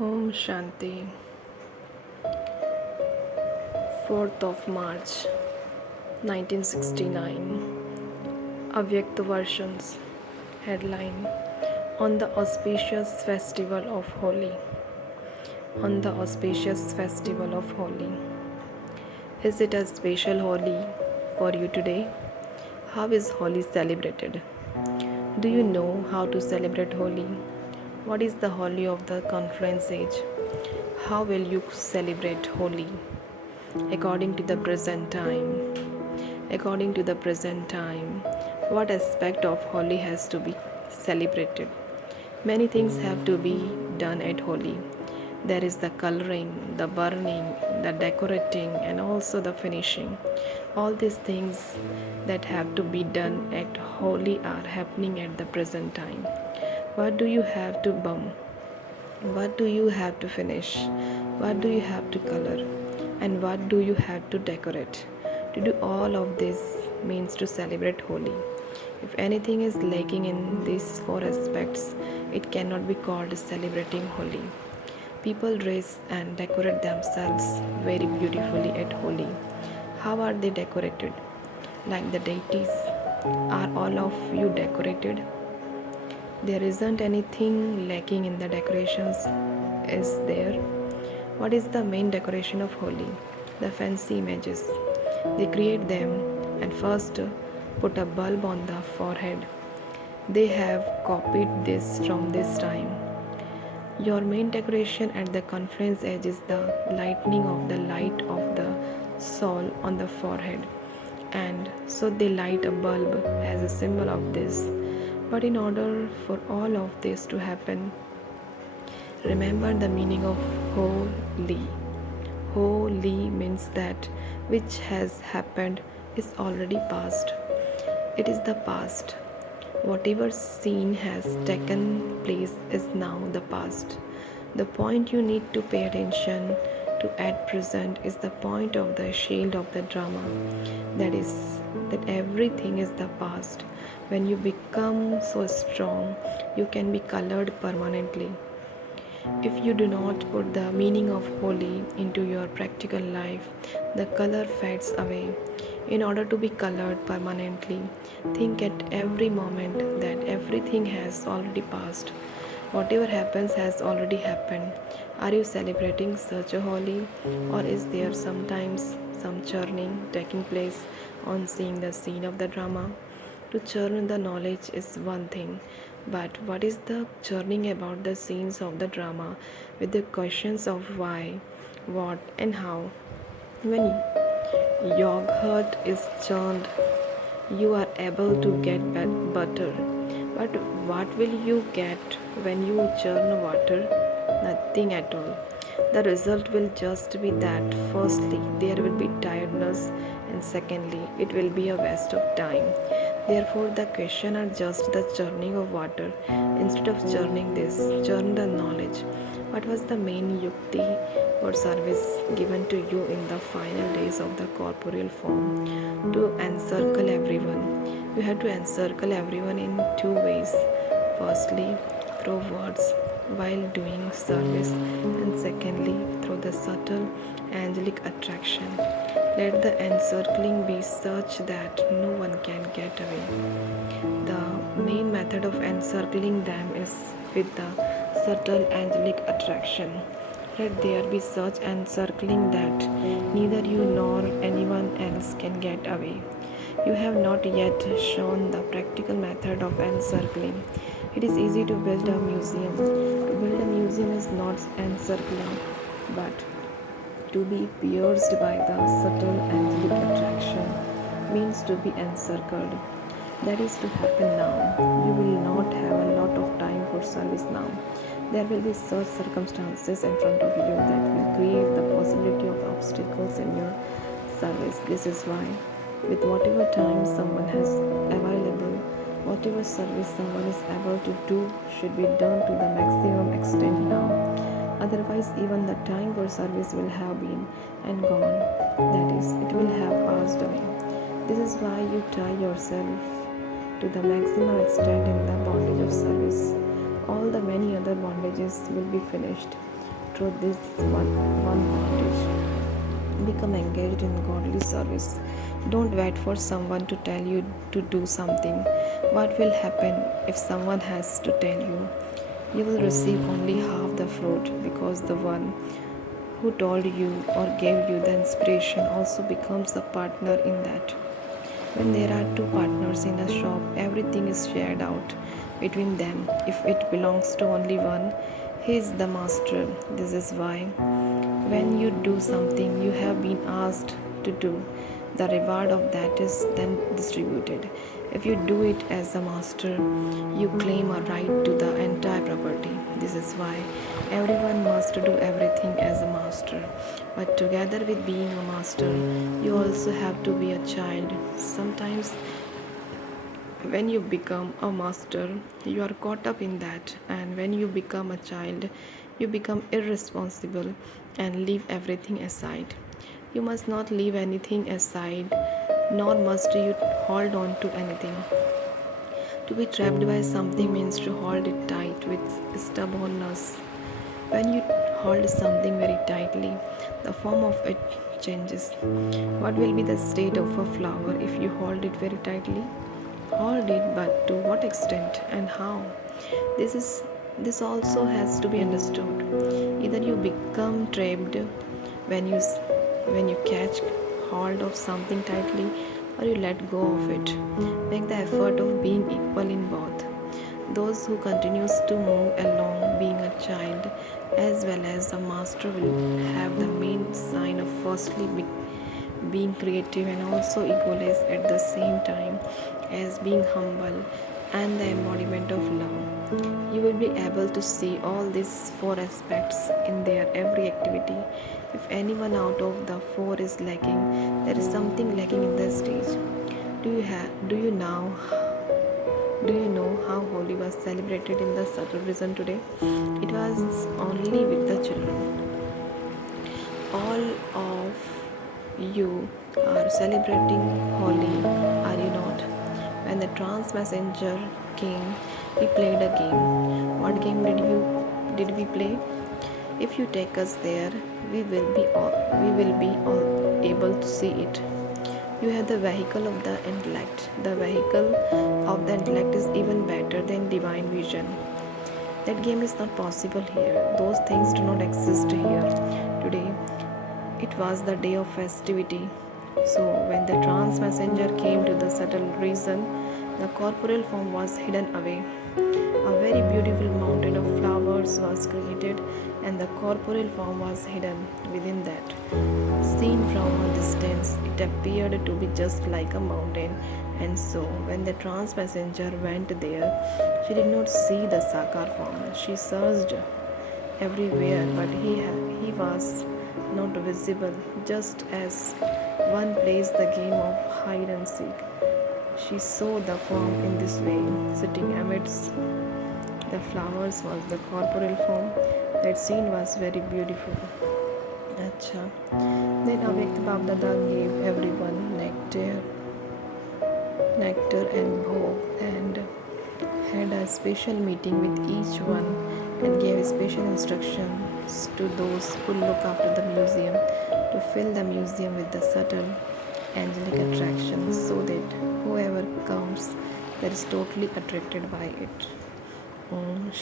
Om Shanti, 4th of March 1969. Avyakt versions. Headline: On the auspicious festival of Holi. On the auspicious festival of Holi. Is it a special Holi for you today? How is Holi celebrated? Do you know how to celebrate Holi? What is the Holi of the Confluence Age? How will you celebrate Holi? According to the present time. According to the present time, what aspect of Holi has to be celebrated? Many things have to be done at Holi. There is the coloring, the burning, the decorating, and also the finishing. All these things that have to be done at Holi are happening at the present time. What do you have to burn? What do you have to finish? What do you have to color? And what do you have to decorate? To do all of this means to celebrate Holi. If anything is lacking in these four aspects, it cannot be called celebrating Holi. People dress and decorate themselves very beautifully at Holi. How are they decorated? Like the deities. Are all of you decorated? There isn't anything lacking in the decorations, is there? What is the main decoration of Holi? The fancy images. They create them and first put a bulb on the forehead. They have copied this from this time. Your main decoration at the confluence edge is the lightning of the light of the soul on the forehead. And so they light a bulb as a symbol of this. But in order for all of this to happen, remember the meaning of holy. Holy means that which has happened is already past. It is the past. Whatever scene has taken place is now the past. The point you need to pay attention to at present is the point of the shield of the drama. That is, that everything is the past. When you become so strong, you can be colored permanently. If you do not put the meaning of Holi into your practical life, the color fades away. In order to be colored permanently, think at every moment that everything has already passed. Whatever happens has already happened. Are you celebrating such a Holi, or is there sometimes some churning taking place on seeing the scene of the drama? To churn the knowledge is one thing, but what is the churning about the scenes of the drama with the questions of why, what, and how? When yogurt is churned, you are able to get butter. But what will you get when you churn water? Nothing at all. The result will just be that firstly, there will be tiredness, and secondly, it will be a waste of time. Therefore, the question are just the churning of water. Instead of churning this, churn the knowledge. What was the main yukti or service given to you in the final days of the corporeal form? To encircle everyone. You have to encircle everyone in two ways. Firstly, through words while doing service, and secondly, through the subtle angelic attraction. Let the encircling be such that no one can get away. The main method of encircling them is with the subtle angelic attraction. Let there be such encircling that neither you nor anyone else can get away. You have not yet shown the practical method of encircling. It is easy to build a museum. To build a museum is not encircling, but to be pierced by the subtle angelic attraction means to be encircled. That is to happen now. You will not have a lot of time for service now. There will be such circumstances in front of you that will create the possibility of obstacles in your service. This is why, with whatever time someone has available, whatever service someone is able to do should be done to the maximum extent now. Otherwise, even the time for service will have been and gone. That is, it will have passed away. This is why you tie yourself to the maximum extent in the bondage of service. All the many other bondages will be finished. through this one bondage. Become engaged in godly service. Don't wait for someone to tell you to do something. What will happen if someone has to tell you? You will receive only half the fruit because the one who told you or gave you the inspiration also becomes a partner in that. When there are two partners in a shop, everything is shared out between them. If it belongs to only one, he is the master. This is why when you do something you have been asked to do, the reward of that is then distributed. If you do it as a master, you claim a right to the entire property. This is why everyone must do everything as a master. But together with being a master, you also have to be a child. Sometimes when you become a master, you are caught up in that, and when you become a child, you become irresponsible and leave everything aside. You must not leave anything aside, nor must you hold on to anything. To be trapped by something means to hold it tight with stubbornness. When you hold something very tightly, the form of it changes. What will be the state of a flower if you hold it very tightly? Hold it, but to what extent and how? This also has to be understood. Either you become trapped when you catch hold of something tightly, or you let go of it. Make the effort of being equal in both. Those who continues to move along being a child as well as a master will have the main sign of firstly being creative and also egoless at the same time as being humble and the embodiment of love. You will be able to see all these four aspects in their every activity. If anyone out of the four is lacking, there is something lacking in the stage. Do you now do you know how Holi was celebrated in the subtle reason today? It was only with the children. All of you are celebrating Holi, are you not? When the trans messenger came, we played a game. What game did we play? If you take us there, we will be all able to see it. You have the vehicle of the intellect. The vehicle of the intellect is even better than divine vision. That game is not possible here. Those things do not exist here. Today, it was the day of festivity. So, when the trans messenger came to the subtle reason, the corporeal form was hidden away. A very beautiful mountain of flowers was created, and the corporeal form was hidden within that. Seen from a distance, it appeared to be just like a mountain, and so when the trans messenger went there, she did not see the Sakar form. She searched everywhere, but he was not visible, just as one plays the game of hide and seek. She saw the form in this way, sitting amidst the flowers was the corporeal form. That scene was very beautiful. Acha. Then Avyakt Bab Dada gave everyone nectar and bhog, and had a special meeting with each one and gave special instructions to those who look after the museum to fill the museum with the subtle angelic attractions so that whoever comes there is totally attracted by it. Om